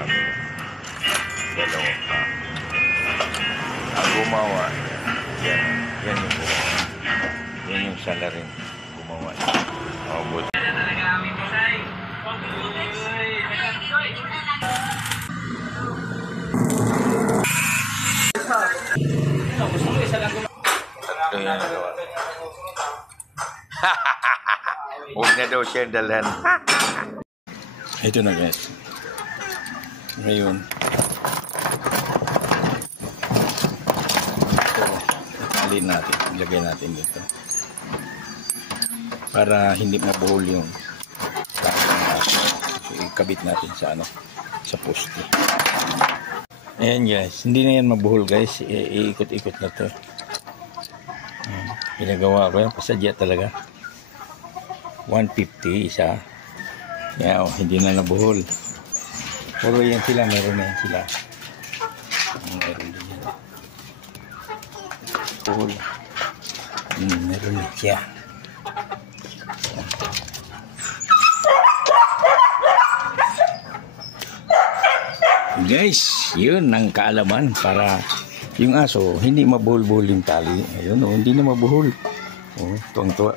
kami. Dalawa pa. Ang gumawa, yan yung gumawa. Yan yung salarin gumawa. Oh, buti. Tatlo yung nagawa. Huwag na daw siya dalhan. Ito na guys. Ngayon. Ito. Alin natin. Ilagay natin dito. Para hindi mabuhol yung ikabit natin sa ano, sa poste. Ayan guys. Hindi na yan mabuhol guys. Iikot-ikot na to. Pinagawa ko yan. Pasadya talaga. 150 isa. Yeah, oh, hindi na nabuhol. Puro yan sila, meron na yan sila. Meron din yan. Buhol. Meron na siya. Guys, yun ang kaalaman para yung aso hindi mabuhol-buhol yung tali. Ayun, oh, hindi na mabuhol. Oh, tuwang-tuwa.